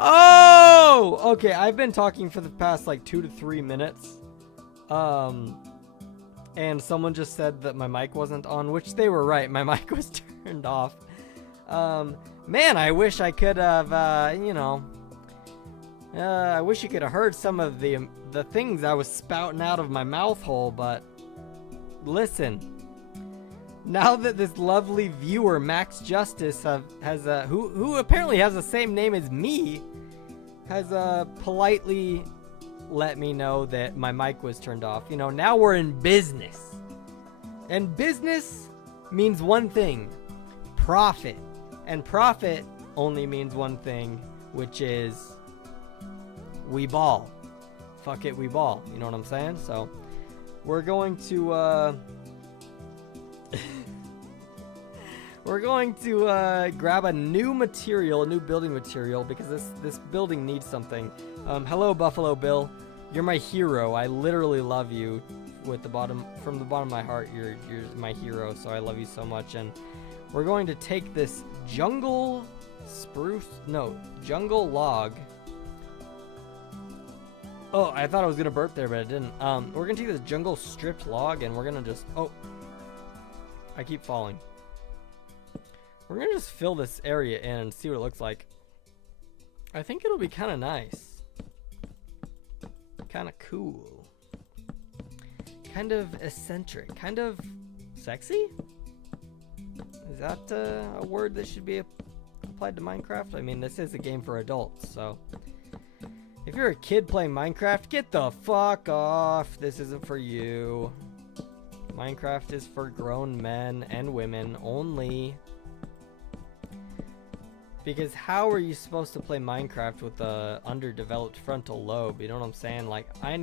Oh, okay. I've been talking for the past like 2 to 3 minutes. And someone just said that my mic wasn't on, which they were right. My mic was turned off. Man, I wish I could have, I wish you could have heard some of the things I was spouting out of my mouth hole, but listen. Now that this lovely viewer, Max Justice, who apparently has the same name as me, has politely let me know that my mic was turned off. You know, now we're in business. And business means one thing, profit. And profit only means one thing, which is we ball. Fuck it, we ball. You know what I'm saying? So we're going to we're going to grab a new material, a new building material, because this building needs something. Hello, Buffalo Bill. You're my hero. I literally love you from the bottom of my heart. You're my hero, so I love you so much. And we're going to take this jungle log. Oh, I thought I was going to burp there, but I didn't. We're going to take this jungle stripped log, and we're going to just... Oh, I keep falling. We're going to just fill this area in and see what it looks like. I think it'll be kind of nice. Kind of cool. Kind of eccentric. Kind of sexy? Is that a word that should be applied to Minecraft? I mean, this is a game for adults, so... If you're a kid playing Minecraft, get the fuck off. This isn't for you. Minecraft is for grown men and women only. Because how are you supposed to play Minecraft with a underdeveloped frontal lobe? You know what I'm saying? Like, I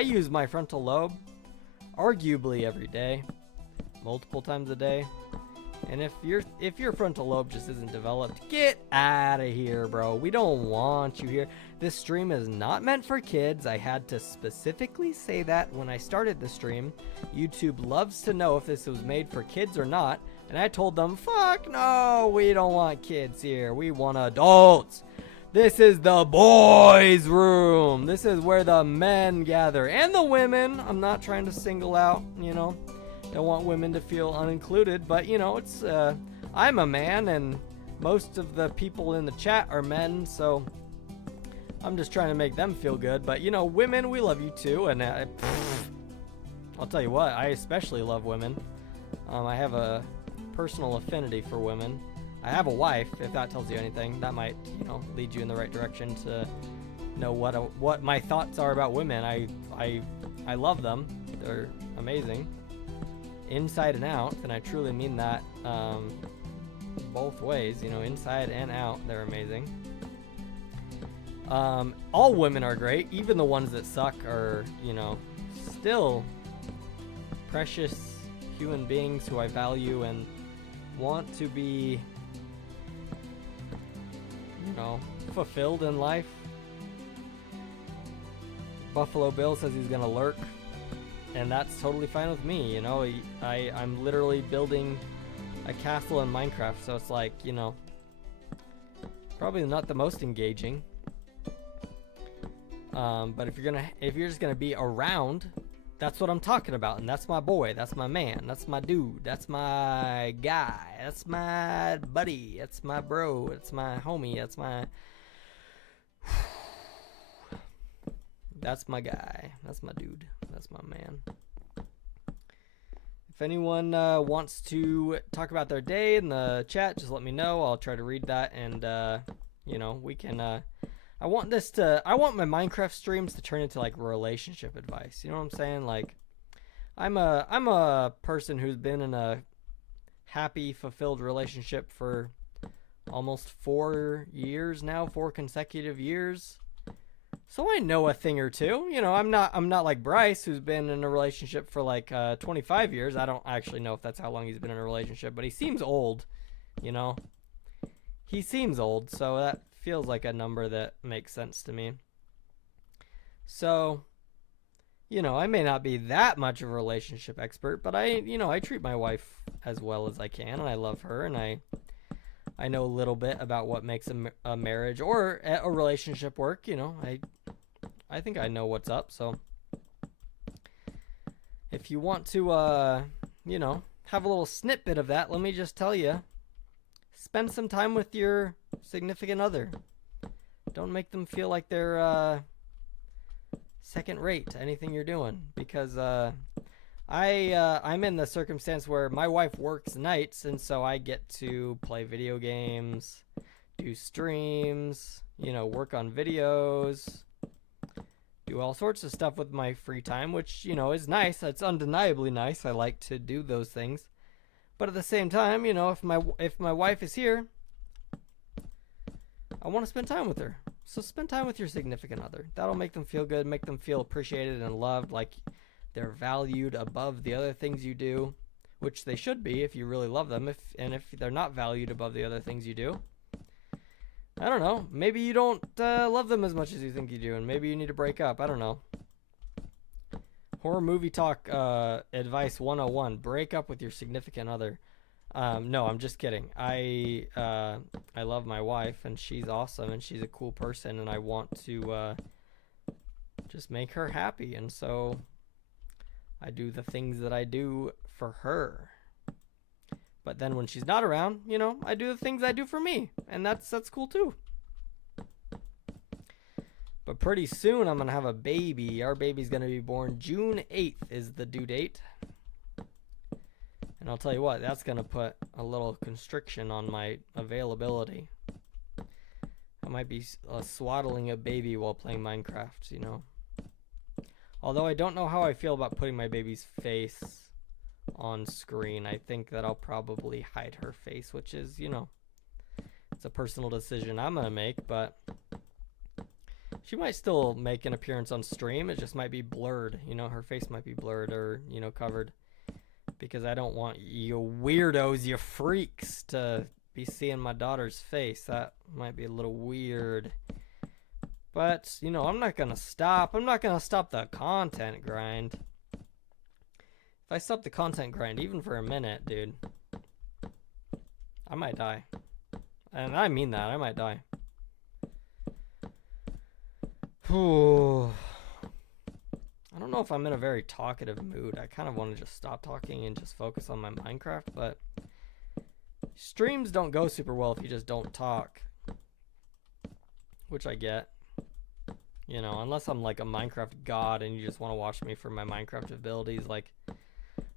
use my frontal lobe arguably every day, multiple times a day. And if your frontal lobe just isn't developed, get out of here, bro. We don't want you here. This stream is not meant for kids. I had to specifically say that when I started the stream. YouTube loves to know if this was made for kids or not. And I told them, fuck no, we don't want kids here. We want adults. This is the boys' room. This is where the men gather. And the women. I'm not trying to single out, you know. Don't want women to feel unincluded. But, you know, it's I'm a man and most of the people in the chat are men. So I'm just trying to make them feel good. But, you know, women, we love you too. And I'll tell you what, I especially love women. I have a personal affinity for women. I have a wife, if that tells you anything. That might, you know, lead you in the right direction to know what my thoughts are about women. I love them. They're amazing, inside and out, and I truly mean that both ways. You know, inside and out, they're amazing. All women are great. Even the ones that suck are, you know, still precious human beings who I value and want to be, you know, fulfilled in life. Buffalo Bill says he's gonna lurk, and that's totally fine with me. You know, I'm literally building a castle in Minecraft, so it's like, you know, probably not the most engaging. But if you're just gonna be around, that's what I'm talking about, and that's my boy, that's my man, that's my dude, that's my guy, that's my buddy, that's my bro, that's my homie, that's my guy, that's my dude, that's my man. If anyone wants to talk about their day in the chat, just let me know. I'll try to read that, and you know, we can I want my Minecraft streams to turn into like relationship advice. You know what I'm saying? Like, I'm a person who's been in a happy, fulfilled relationship for almost 4 years now, 4 consecutive years. So I know a thing or two. You know, I'm not like Bryce, who's been in a relationship for like 25 years. I don't actually know if that's how long he's been in a relationship, but he seems old, you know. He seems old, so that feels like a number that makes sense to me. So, You know, I may not be that much of a relationship expert, but I treat my wife as well as I can, and I love her, and I know a little bit about what makes a marriage or a relationship work. You know, I think I know what's up. So if you want to, you know, have a little snippet of that, let me just tell you, spend some time with your significant other. Don't make them feel like they're second rate to anything you're doing, because I'm in the circumstance where my wife works nights, and so I get to play video games, do streams, you know, work on videos, do all sorts of stuff with my free time, which, you know, is nice. It's undeniably nice. I like to do those things. But at the same time, you know, if my wife is here, I want to spend time with her. So spend time with your significant other. That'll make them feel good, make them feel appreciated and loved, like they're valued above the other things you do, which they should be if you really love them. If they're not valued above the other things you do, I don't know. Maybe you don't love them as much as you think you do, and maybe you need to break up. I don't know. Horror movie talk advice 101: break up with your significant other. No, I'm just kidding. I love my wife, and she's awesome, and she's a cool person, and I want to just make her happy, and so I do the things that I do for her. But then when she's not around, you know, I do the things I do for me, and that's cool too. But pretty soon I'm gonna have a baby. Our baby's gonna be born June 8th is the due date. And I'll tell you what, that's going to put a little constriction on my availability. I might be swaddling a baby while playing Minecraft, you know. Although I don't know how I feel about putting my baby's face on screen. I think that I'll probably hide her face, which is, you know, it's a personal decision I'm going to make, but she might still make an appearance on stream. It just might be blurred, you know, her face might be blurred or, you know, covered. Because I don't want you weirdos, you freaks, to be seeing my daughter's face. That might be a little weird. But, you know, I'm not going to stop. I'm not going to stop the content grind. If I stop the content grind, even for a minute, dude, I might die. And I mean that. I might die. Whew. I don't know if I'm in a very talkative mood. I kind of want to just stop talking and just focus on my Minecraft, but streams don't go super well if you just don't talk, which I get. You know, unless I'm like a Minecraft god and you just want to watch me for my Minecraft abilities, like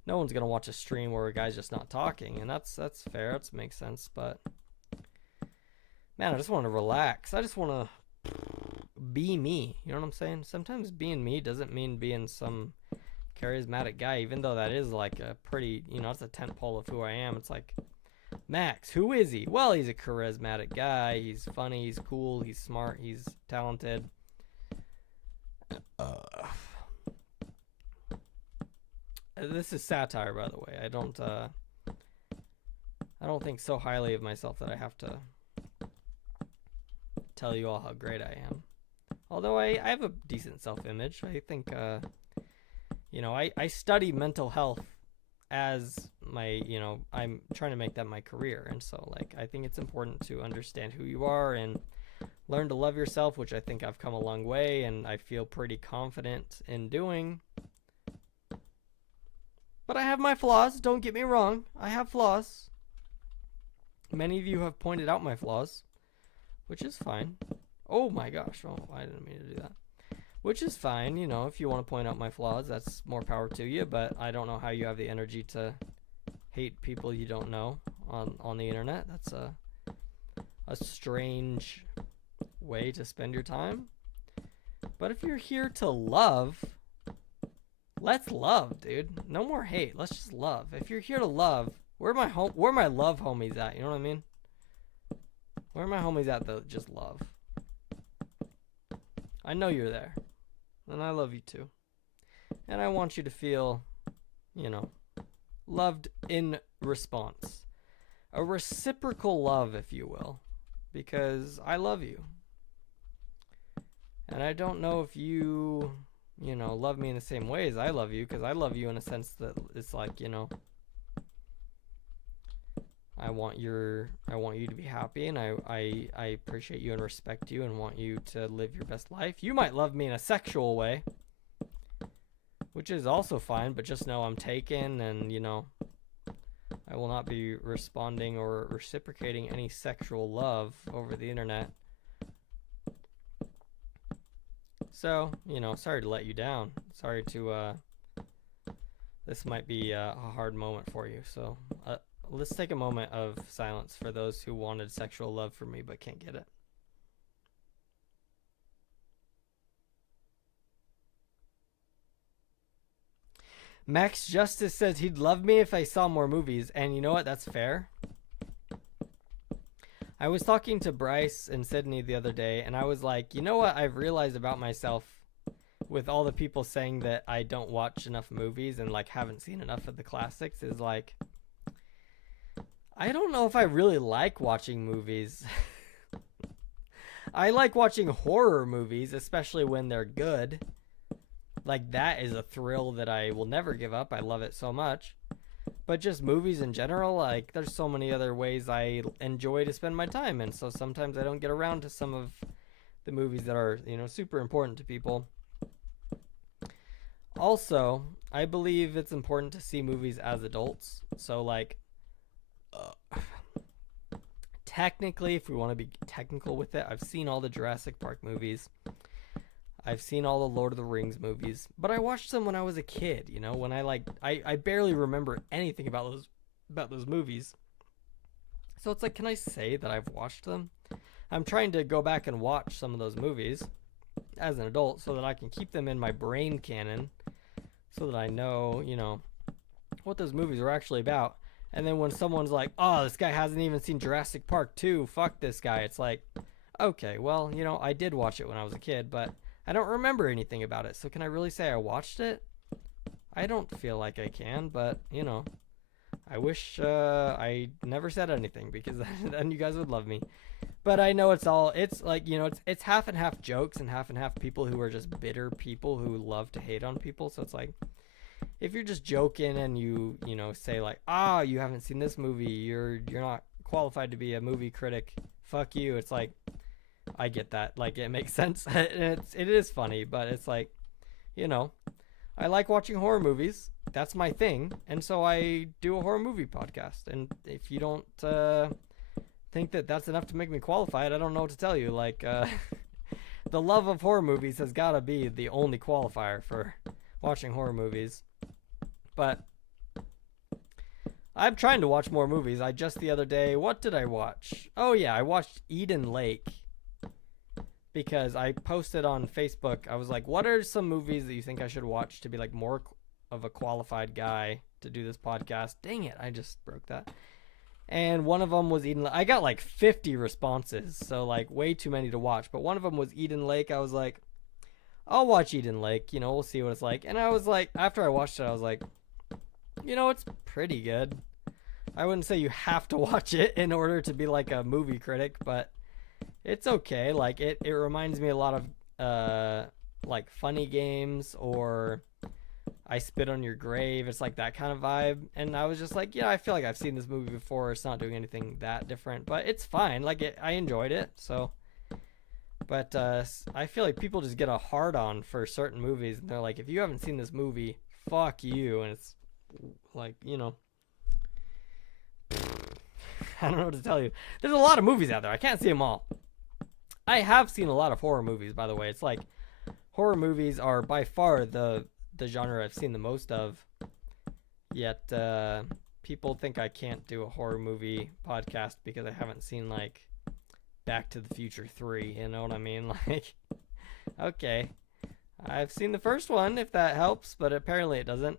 no one's going to watch a stream where a guy's just not talking, and that's fair. That makes sense, but man, I just want to relax. I just want to be me, you know what I'm saying? Sometimes being me doesn't mean being some charismatic guy, even though that is like a pretty, you know, it's a tent pole of who I am. It's like, Max, who is he? Well, he's a charismatic guy. He's funny, he's cool, he's smart, he's talented. This is satire, by the way. I don't think so highly of myself that I have to tell you all how great I am. Although I have a decent self-image. I think, you know, I study mental health as my, you know, I'm trying to make that my career. And so, like, I think it's important to understand who you are and learn to love yourself, which I think I've come a long way and I feel pretty confident in doing. But I have my flaws. Don't get me wrong. I have flaws. Many of you have pointed out my flaws, which is fine. Oh my gosh, oh, I didn't mean to do that. Which is fine, you know, if you want to point out my flaws, that's more power to you, but I don't know how you have the energy to hate people you don't know on the internet. That's a strange way to spend your time. But if you're here to love, let's love, dude. No more hate. Let's just love. If you're here to love, where are my love homies at? You know what I mean? Where are my homies at that just love? I know you're there. And I love you too. And I want you to feel, you know, loved in response. A reciprocal love, if you will. Because I love you. And I don't know if you love me in the same way as I love you, because I love you in a sense that it's like, I want you to be happy, and I appreciate you and respect you and want you to live your best life. You might love me in a sexual way, which is also fine, but just know I'm taken, and I will not be responding or reciprocating any sexual love over the internet. So, sorry to let you down. Sorry to, this might be a hard moment for you. So, let's take a moment of silence for those who wanted sexual love from me but can't get it. Max Justice says he'd love me if I saw more movies, and you know what? That's fair. I was talking to Bryce and Sydney the other day, and I was like, you know what I've realized about myself with all the people saying that I don't watch enough movies and like haven't seen enough of the classics is like, I don't know if I really like watching movies. I like watching horror movies, especially when they're good. Like, that is a thrill that I will never give up. I love it so much. But just movies in general, like, there's so many other ways I enjoy to spend my time. And so sometimes I don't get around to some of the movies that are, super important to people. Also, I believe it's important to see movies as adults. So, like, technically, if we want to be technical with it, I've seen all the Jurassic Park movies. I've seen all the Lord of the Rings movies, but I watched them when I was a kid, when I barely remember anything about those movies. So it's like, can I say that I've watched them? I'm trying to go back and watch some of those movies as an adult so that I can keep them in my brain canon so that I know, what those movies are actually about. And then when someone's like, oh, this guy hasn't even seen Jurassic Park 2, fuck this guy. It's like, okay, well, I did watch it when I was a kid, but I don't remember anything about it. So can I really say I watched it? I don't feel like I can, but, I wish I never said anything, because then you guys would love me. But I know it's like, it's half and half jokes and half people who are just bitter people who love to hate on people. So it's like, if you're just joking and you say like, you haven't seen this movie, you're not qualified to be a movie critic, fuck you. It's like, I get that. Like, it makes sense. It is funny, but it's like, I like watching horror movies. That's my thing. And so I do a horror movie podcast. And if you don't think that that's enough to make me qualified, I don't know what to tell you. Like, the love of horror movies has got to be the only qualifier for watching horror movies. But I'm trying to watch more movies. The other day, what did I watch? Oh yeah, I watched Eden Lake. Because I posted on Facebook, I was like, what are some movies that you think I should watch to be like more of a qualified guy to do this podcast? Dang it, I just broke that. And one of them was Eden Lake. I got like 50 responses, so like way too many to watch. But one of them was Eden Lake. I was like, I'll watch Eden Lake, we'll see what it's like. And I was like, after I watched it, I was like, it's pretty good. I wouldn't say you have to watch it in order to be like a movie critic, but it's okay. Like, it reminds me a lot of like Funny Games or I Spit on Your Grave. It's like that kind of vibe. And I was just like, I feel like I've seen this movie before. It's not doing anything that different, but it's fine. Like, I enjoyed it. So, but I feel like people just get a hard on for certain movies, and they're like, if you haven't seen this movie, fuck you. And it's like, I don't know what to tell you. There's a lot of movies out there. I can't see them all. I have seen a lot of horror movies, by the way. It's like, horror movies are by far the genre I've seen the most of. Yet, people think I can't do a horror movie podcast because I haven't seen, like, Back to the Future 3. You know what I mean? Like, okay. I've seen the first one, if that helps, but apparently it doesn't.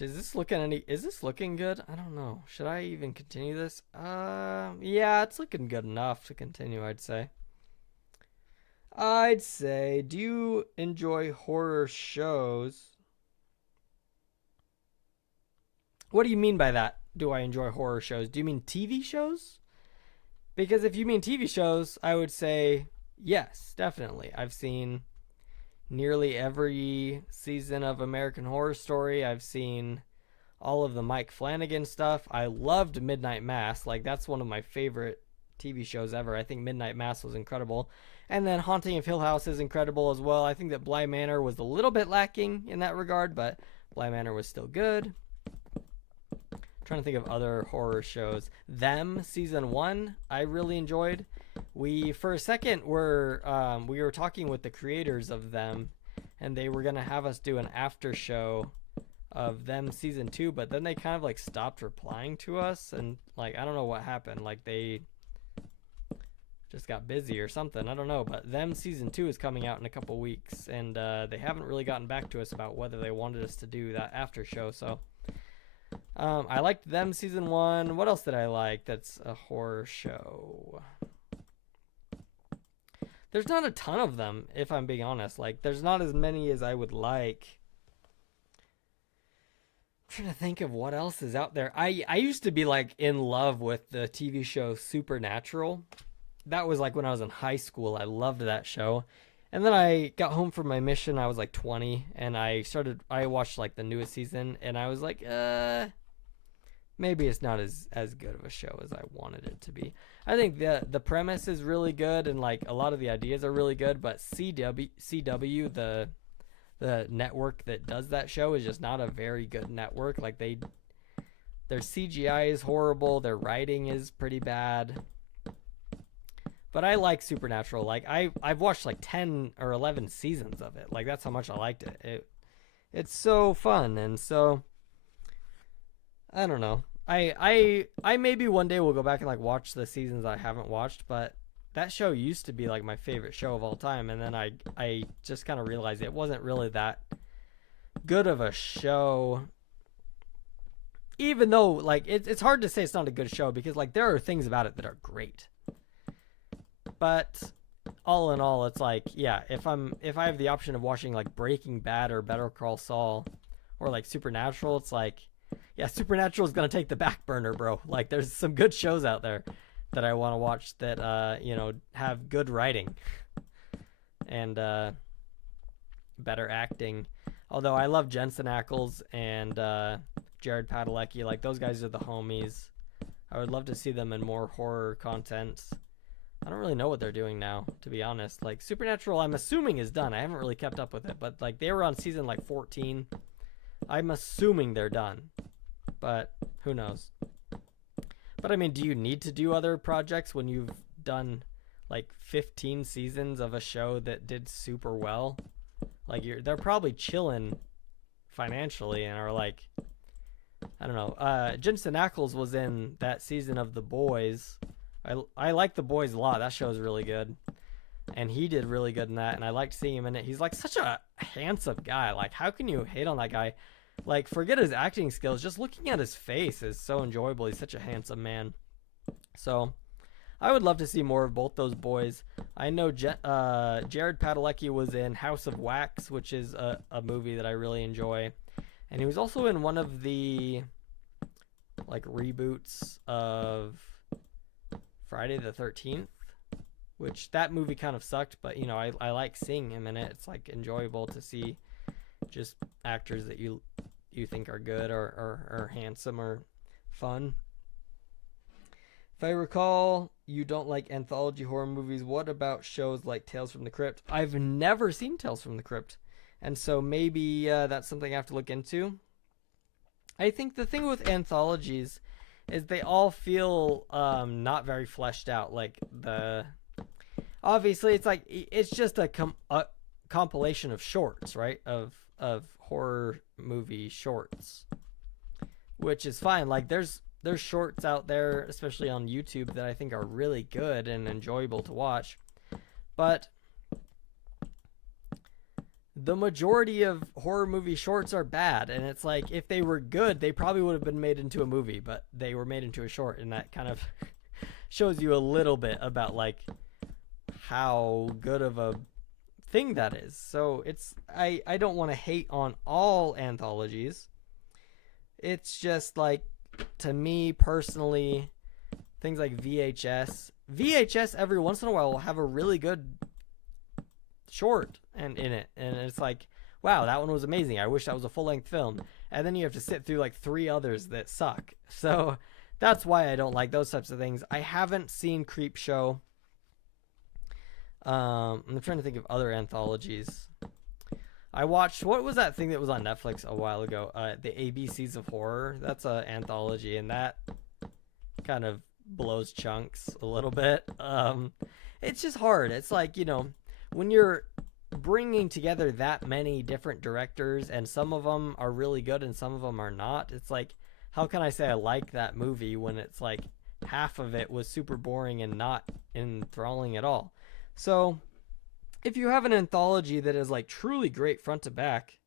Is this looking good? I don't know. Should I even continue this? Yeah, it's looking good enough to continue, I'd say. Do you enjoy horror shows? What do you mean by that? Do I enjoy horror shows? Do you mean TV shows? Because if you mean TV shows, I would say Yes, definitely. I've seen nearly every season of American Horror Story. I've seen all of the Mike Flanagan stuff. I loved Midnight Mass. Like, that's one of my favorite TV shows ever. I think Midnight Mass was incredible. And then Haunting of Hill House is incredible as well. I think that Bly Manor was a little bit lacking in that regard, but Bly Manor was still good. I'm trying to think of other horror shows. Them, season 1, I really enjoyed. We, for a second, we were talking with the creators of Them, and they were going to have us do an after show of Them season 2, but then they kind of like stopped replying to us, and like I don't know what happened. Like they just got busy or something. I don't know, but Them season 2 is coming out in a couple weeks, and they haven't really gotten back to us about whether they wanted us to do that after show. So I liked Them season 1. What else did I like that's a horror show? There's not a ton of them, if I'm being honest. Like, there's not as many as I would like. I'm trying to think of what else is out there. I used to be, like, in love with the TV show Supernatural. That was, like, when I was in high school. I loved that show. And then I got home from my mission. I was, like, 20. And I watched, like, the newest season. And I was like, maybe it's not as good of a show as I wanted it to be. I think the premise is really good, and like a lot of the ideas are really good, but CW, the network that does that show, is just not a very good network. Like their CGI is horrible, their writing is pretty bad. But I like Supernatural. Like I've watched like 10 or 11 seasons of it. Like that's how much I liked it. It's so fun, and so I don't know. I maybe one day will go back and like watch the seasons I haven't watched, but that show used to be like my favorite show of all time, and then I just kind of realized it wasn't really that good of a show. Even though like it's hard to say it's not a good show, because like there are things about it that are great. But all in all, it's like, yeah, if I have the option of watching like Breaking Bad or Better Call Saul or like Supernatural, it's like, yeah, Supernatural is going to take the back burner, bro. Like, there's some good shows out there that I want to watch that, have good writing and better acting. Although I love Jensen Ackles and Jared Padalecki. Like, those guys are the homies. I would love to see them in more horror content. I don't really know what they're doing now, to be honest. Like, Supernatural, I'm assuming, is done. I haven't really kept up with it. But, like, they were on season, like, 14. I'm assuming they're done. But who knows? But I mean, do you need to do other projects when you've done like 15 seasons of a show that did super well? Like they're probably chilling financially and are like, I don't know. Jensen Ackles was in that season of The Boys. I like The Boys a lot. That show is really good, and he did really good in that. And I liked seeing him in it. He's like such a handsome guy. Like, how can you hate on that guy? Like, forget his acting skills. Just looking at his face is so enjoyable. He's such a handsome man. So, I would love to see more of both those boys. I know Jared Padalecki was in House of Wax, which is a movie that I really enjoy. And he was also in one of the, like, reboots of Friday the 13th, which that movie kind of sucked. But, you know, I like seeing him in it. It's, like, enjoyable to see just actors that you think are good or handsome or fun. If I recall, you don't like anthology horror movies. What about shows like Tales from the Crypt? I've never seen Tales from the Crypt, and so maybe that's something I have to look into. I think the thing with anthologies is they all feel not very fleshed out. Like obviously it's like it's just a compilation of shorts, right? Of horror movie shorts, which is fine. Like there's shorts out there, especially on YouTube, that I think are really good and enjoyable to watch, but the majority of horror movie shorts are bad. And it's like, if they were good, they probably would have been made into a movie, but they were made into a short, and that kind of shows you a little bit about like how good of a thing that is. So it's I don't want to hate on all anthologies. It's just like, to me personally, things like VHS every once in a while will have a really good short and in it, and it's like, wow, that one was amazing. I wish that was a full-length film. And then you have to sit through like 3 others that suck. So that's why I don't like those types of things. I haven't seen Creepshow. I'm trying to think of other anthologies. I watched, what was that thing that was on Netflix a while ago? The ABCs of Horror. That's an anthology, and that kind of blows chunks a little bit. It's just hard. It's like, you know, when you're bringing together that many different directors and some of them are really good and some of them are not, it's like, how can I say I like that movie when it's like half of it was super boring and not enthralling at all? So if you have an anthology that is like truly great front to back,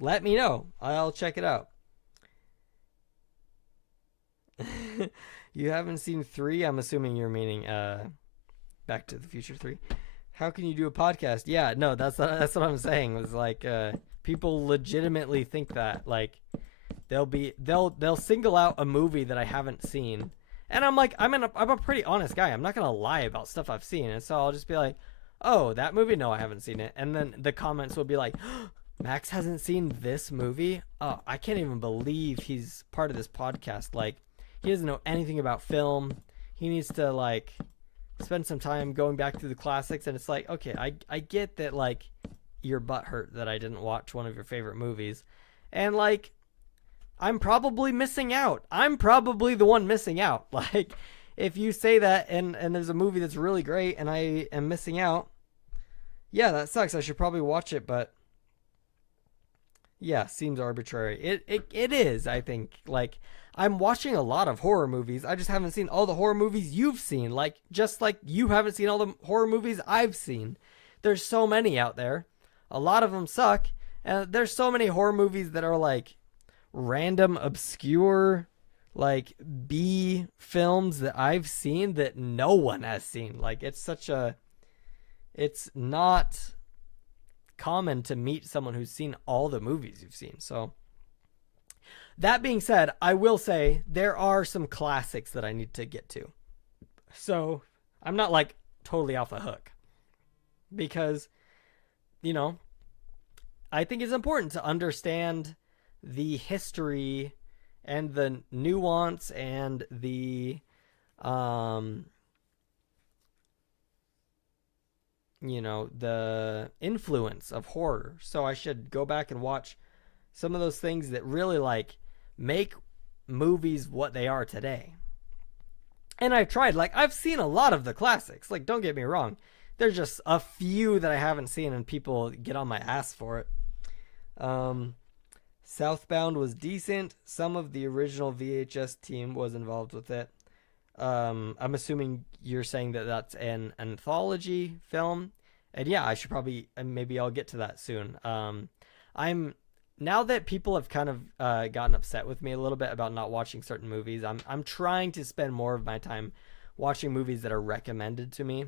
let me know. I'll check it out. You haven't seen 3? I'm assuming you're meaning Back to the Future 3. How can you do a podcast? Yeah, no, that's what I'm saying. Was like people legitimately think that, like, they'll single out a movie that I haven't seen, and I'm like, I'm a pretty honest guy. I'm not gonna lie about stuff I've seen, and so I'll just be like, oh, that movie? No, I haven't seen it. And then the comments will be like, Max hasn't seen this movie? Oh, I can't even believe he's part of this podcast. Like, he doesn't know anything about film. He needs to like spend some time going back through the classics. And it's like, okay, I get that, like, your butt hurt that I didn't watch one of your favorite movies, and like, I'm probably missing out. I'm probably the one missing out. Like, if you say that and there's a movie that's really great and I am missing out, yeah, that sucks. I should probably watch it, but yeah, seems arbitrary. It is, I think. Like, I'm watching a lot of horror movies. I just haven't seen all the horror movies you've seen. Like, just like you haven't seen all the horror movies I've seen. There's so many out there. A lot of them suck. And there's so many horror movies that are like random, obscure, like B films that I've seen that no one has seen. Like, it's not common to meet someone who's seen all the movies you've seen. So that being said, I will say there are some classics that I need to get to. So I'm not like totally off the hook, because, you know, I think it's important to understand the history and the nuance and the you know, the influence of horror. So I should go back and watch some of those things that really like make movies what they are today. And I've tried, like, I've seen a lot of the classics, like, don't get me wrong. There's just a few that I haven't seen and people get on my ass for it. Southbound was decent. Some of the original VHS team was involved with it. I'm assuming you're saying that that's an anthology film, and yeah, I should probably, maybe I'll get to that soon. I'm, now that people have kind of gotten upset with me a little bit about not watching certain movies, I'm trying to spend more of my time watching movies that are recommended to me.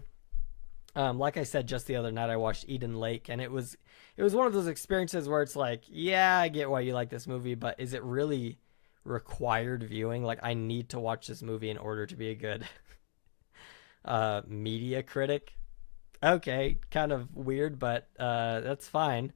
Like I said, just the other night I watched Eden Lake, and it was one of those experiences where it's like, yeah, I get why you like this movie, but is it really required viewing? Like, I need to watch this movie in order to be a good media critic. Okay, kind of weird, but that's fine.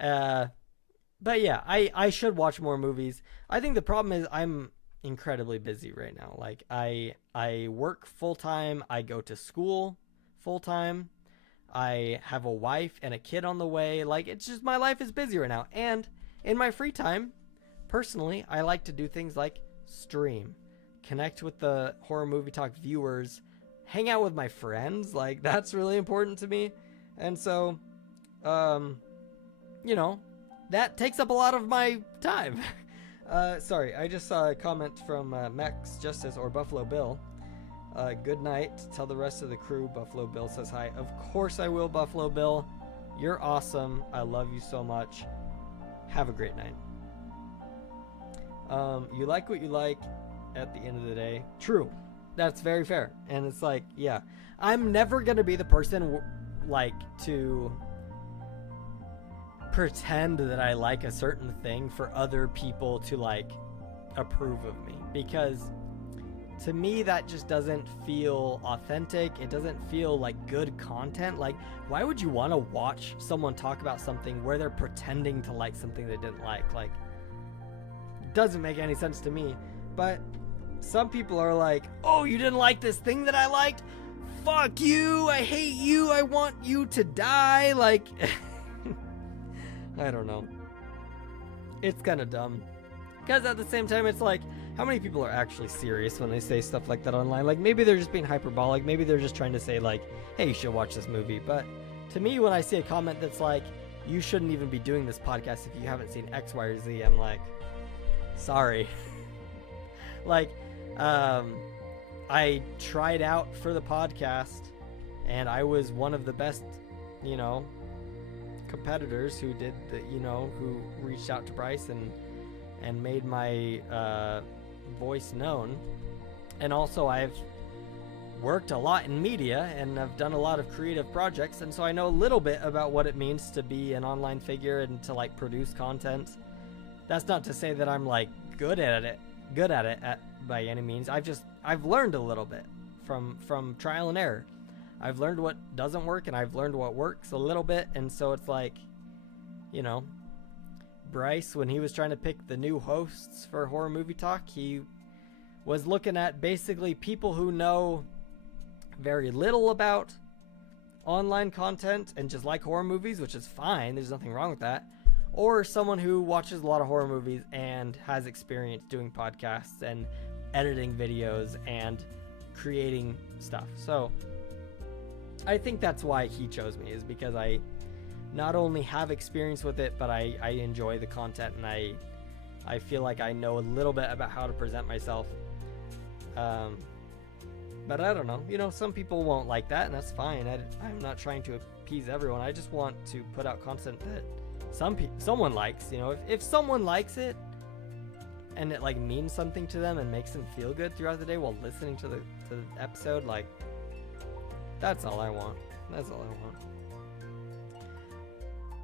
But yeah, I should watch more movies. I think the problem is I'm incredibly busy right now. Like, I work full time, I go to school full time, I have a wife and a kid on the way. Like, it's just, my life is busy right now. And in my free time, personally, I like to do things like stream, connect with the Horror Movie Talk viewers, hang out with my friends. Like, that's really important to me. And so, you know, that takes up a lot of my time. Sorry, I just saw a comment from Max Justice, or Buffalo Bill. Good night. Tell the rest of the crew Buffalo Bill says hi. Of course I will, Buffalo Bill. You're awesome. I love you so much. Have a great night. You like what you like at the end of the day. True. That's very fair. And it's like, yeah, I'm never going to be the person like to pretend that I like a certain thing for other people to like approve of me, because to me, that just doesn't feel authentic. It doesn't feel like good content. Like, why would you want to watch someone talk about something where they're pretending to like something they didn't like? Like, it doesn't make any sense to me. But some people are like, oh, you didn't like this thing that I liked? Fuck you, I hate you, I want you to die. Like, I don't know. It's kind of dumb. Because at the same time, it's like, how many people are actually serious when they say stuff like that online? Like, maybe they're just being hyperbolic. Maybe they're just trying to say, like, hey, you should watch this movie. But to me, when I see a comment that's like, you shouldn't even be doing this podcast if you haven't seen X, Y, or Z, I'm like, sorry. Like, I tried out for the podcast, and I was one of the best, you know, competitors who did the, you know, who reached out to Bryce and made my voice known. And also I've worked a lot in media and I've done a lot of creative projects, and so I know a little bit about what it means to be an online figure and to like produce content. That's not to say that I'm like good at it by any means. I've learned a little bit from trial and error. I've learned what doesn't work and I've learned what works a little bit. And so it's like, you know, Bryce, when he was trying to pick the new hosts for Horror Movie Talk, he was looking at basically people who know very little about online content and just like horror movies, which is fine. There's nothing wrong with that. Or someone who watches a lot of horror movies and has experience doing podcasts and editing videos and creating stuff. So I think that's why he chose me, is because I not only have experience with it, but I enjoy the content, and I feel like I know a little bit about how to present myself. But I don't know, you know, some people won't like that, and that's fine. I'm not trying to appease everyone. I just want to put out content that someone likes. You know, if someone likes it and it like means something to them and makes them feel good throughout the day while listening to the episode, like, that's all I want. That's all I want.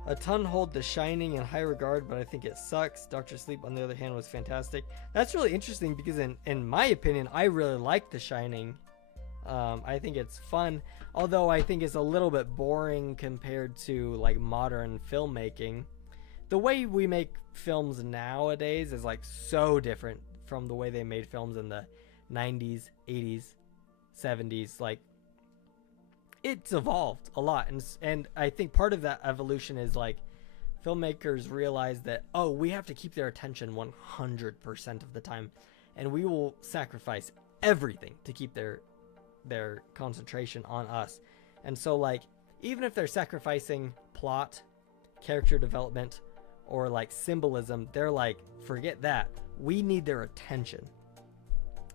A ton hold The Shining in high regard, but I think it sucks. Dr. Sleep, on the other hand, was fantastic. That's really interesting because in my opinion, I really like The Shining. I think it's fun, although I think it's a little bit boring compared to like modern filmmaking. The way we make films nowadays is like so different from the way they made films in the 90s, 80s, 70s. Like, it's evolved a lot, and I think part of that evolution is like filmmakers realize that, oh, we have to keep their attention 100% of the time, and we will sacrifice everything to keep their concentration on us. And so like, even if they're sacrificing plot, character development, or like symbolism, they're like, forget that, we need their attention.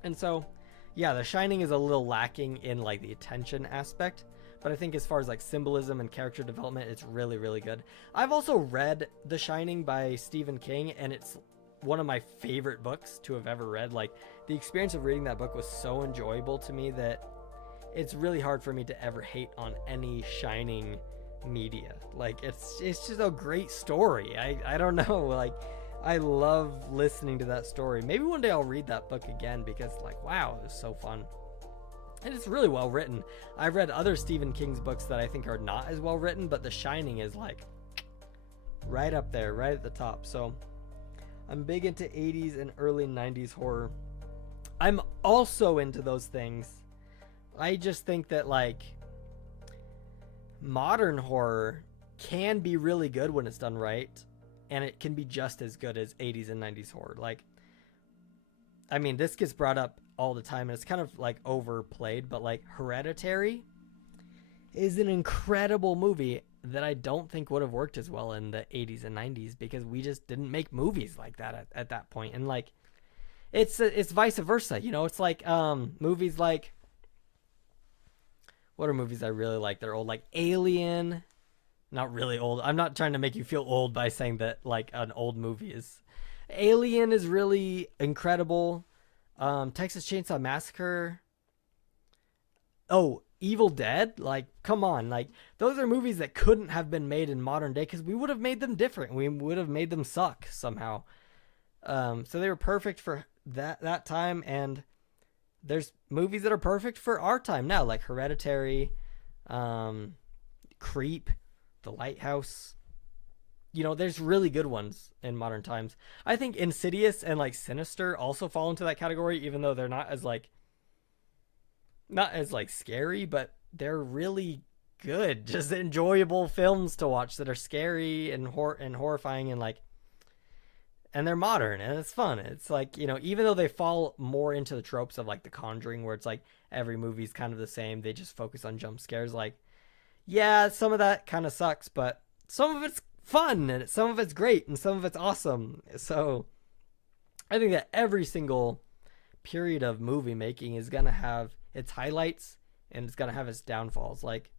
And so yeah, The Shining is a little lacking in like the attention aspect, but I think as far as like symbolism and character development, it's really, really good. I've also read The Shining by Stephen King, and it's one of my favorite books to have ever read. Like, the experience of reading that book was so enjoyable to me that it's really hard for me to ever hate on any Shining media. Like, it's just a great story. I don't know, like, I love listening to that story. Maybe one day I'll read that book again, because like, wow, it was so fun. And it's really well written. I've read other Stephen King's books that I think are not as well written, but The Shining is like right up there, right at the top. So I'm big into 80s and early 90s horror. I'm also into those things. I just think that like modern horror can be really good when it's done right, and it can be just as good as 80s and 90s horror. Like, I mean, this gets brought up all the time, and it's kind of like overplayed, but like Hereditary is an incredible movie that I don't think would have worked as well in the 80s and 90s, because we just didn't make movies like that at that point. And like, it's vice versa, you know. It's like movies like, what are movies I really like? They're old, like Alien. Not really old. I'm not trying to make you feel old by saying that like an old movie is. Alien is really incredible. Texas Chainsaw Massacre. Oh, Evil Dead. Like, come on. Like, those are movies that couldn't have been made in modern day, because we would have made them different. We would have made them suck somehow. So they were perfect for that time, and there's movies that are perfect for our time now, like Hereditary, um, Creep, The Lighthouse. There's really good ones in modern times. I think Insidious and like Sinister also fall into that category, even though they're not as scary, but they're really good, just enjoyable films to watch that are scary and horrifying and they're modern and it's fun. It's like, even though they fall more into the tropes of like The Conjuring, where it's like every movie's kind of the same, they just focus on jump scares. Like, yeah, some of that kind of sucks, but some of it's fun and some of it's great and some of it's awesome. So I think that every single period of movie making is gonna have its highlights and it's gonna have its downfalls. Like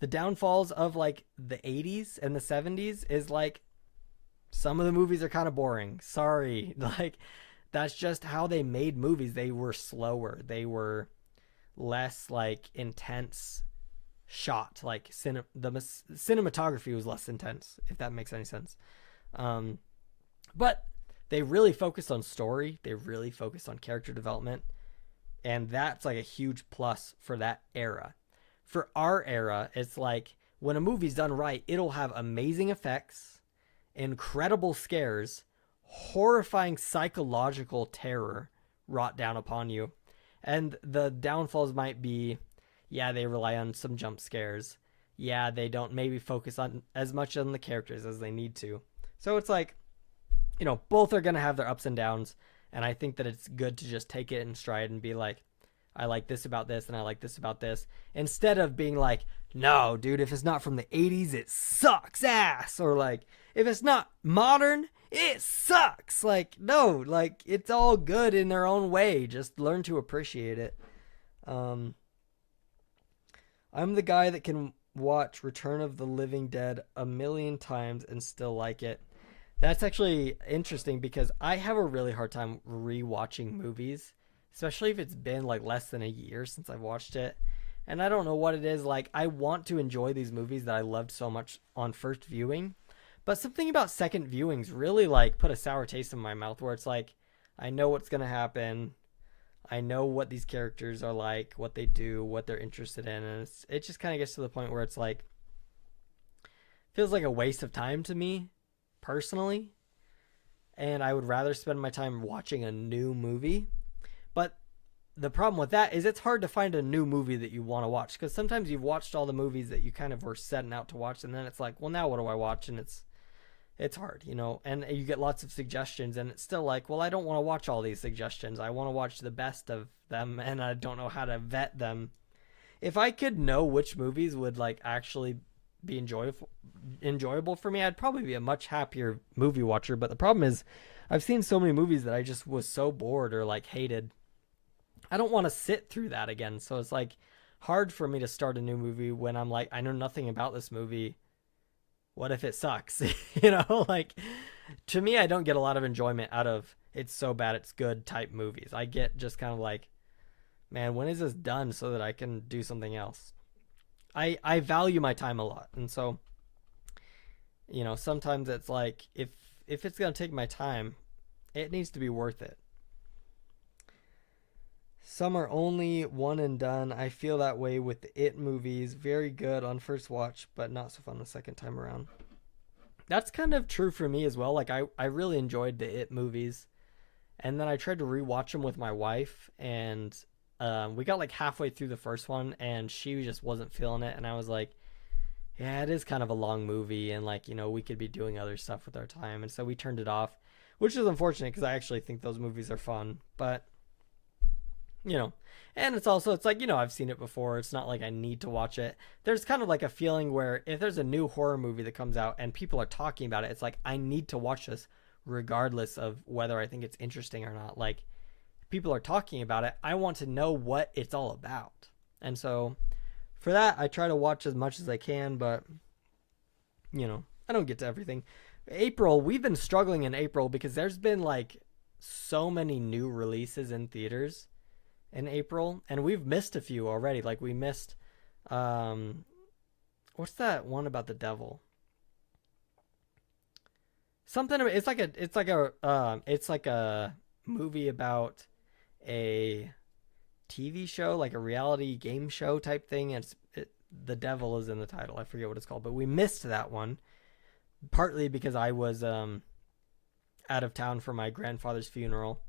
the downfalls of like the 80s and the 70s is like some of the movies are kind of boring. Sorry. Like that's just how they made movies. They were slower. They were less like intense shot. Like the cinematography was less intense, if that makes any sense. But they really focused on story. They really focused on character development. And that's like a huge plus for that era. For our era, it's like when a movie's done right, it'll have amazing effects, incredible scares, horrifying psychological terror wrought down upon you. And the downfalls might be, yeah, they rely on some jump scares. Yeah, they don't maybe focus on as much on the characters as they need to. So it's like, both are going to have their ups and downs. And I think that it's good to just take it in stride and be like, I like this about this and I like this about this. Instead of being like, no, dude, if it's not from the 80s, it sucks ass. Or like, if it's not modern, it sucks. Like, no, like it's all good in their own way. Just learn to appreciate it. I'm the guy that can watch Return of the Living Dead a million times and still like it. That's actually interesting because I have a really hard time rewatching movies, especially if it's been like less than a year since I've watched it. And I don't know what it is. Like, I want to enjoy these movies that I loved so much on first viewing, but something about second viewings really like put a sour taste in my mouth where it's like, I know what's going to happen. I know what these characters are like, what they do, what they're interested in. And it just kind of gets to the point where it's like, feels like a waste of time to me personally. And I would rather spend my time watching a new movie. But the problem with that is it's hard to find a new movie that you want to watch, because sometimes you've watched all the movies that you kind of were setting out to watch, and then it's like, well, now what do I watch? And it's hard, and you get lots of suggestions, and it's still like, well, I don't want to watch all these suggestions. I want to watch the best of them, and I don't know how to vet them. If I could know which movies would like actually be enjoyable for me, I'd probably be a much happier movie watcher. But the problem is I've seen so many movies that I just was so bored or like hated. I don't want to sit through that again. So it's like hard for me to start a new movie when I'm like, I know nothing about this movie. What if it sucks? Like to me, I don't get a lot of enjoyment out of it's so bad it's good type movies. I get just kind of like, man, when is this done so that I can do something else? I value my time a lot. And so, sometimes it's like, if it's going to take my time, it needs to be worth it. Some are only one and done. I feel that way with the It movies. Very good on first watch, but not so fun the second time around. That's kind of true for me as well. Like I really enjoyed the It movies. And then I tried to rewatch them with my wife, and we got like halfway through the first one and she just wasn't feeling it. And I was like, yeah, it is kind of a long movie, and like, we could be doing other stuff with our time. And so we turned it off, which is unfortunate because I actually think those movies are fun. But and it's like, I've seen it before. It's not like I need to watch it. There's kind of like a feeling where if there's a new horror movie that comes out and people are talking about it, it's like, I need to watch this regardless of whether I think it's interesting or not. Like, if people are talking about it, I want to know what it's all about. And so for that, I try to watch as much as I can, but I don't get to everything. April, we've been struggling in April because there's been like so many new releases in theaters in April, and we've missed a few already. Like we missed what's that one about the devil? Something, it's like a movie about a TV show, like a reality game show type thing. The devil is in the title. I forget what it's called, but we missed that one partly because I was out of town for my grandfather's funeral,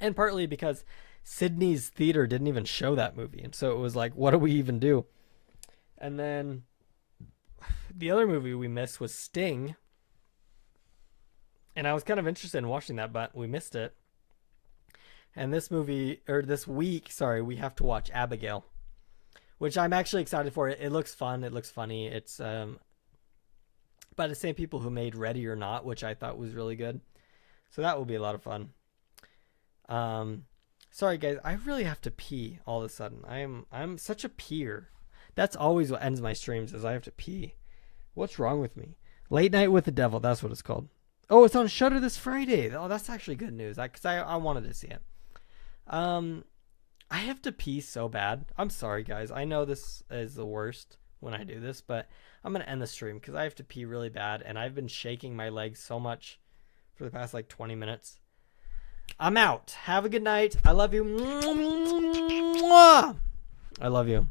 and partly because Sydney's theater didn't even show that movie, and so it was like, what do we even do? And then the other movie we missed was Sting, and I was kind of interested in watching that, but we missed it. And this week, we have to watch Abigail, which I'm actually excited for. It looks fun. It looks funny. It's by the same people who made Ready or Not, which I thought was really good. So that will be a lot of fun. Sorry guys, I really have to pee all of a sudden. I'm such a peer. That's always what ends my streams, is I have to pee. What's wrong with me? Late Night with the Devil, that's what it's called. Oh, it's on Shudder this Friday. Oh, that's actually good news. Because I wanted to see it. I have to pee so bad. I'm sorry, guys. I know this is the worst when I do this, but I'm going to end the stream because I have to pee really bad, and I've been shaking my legs so much for the past, 20 minutes. I'm out. Have a good night. I love you. I love you.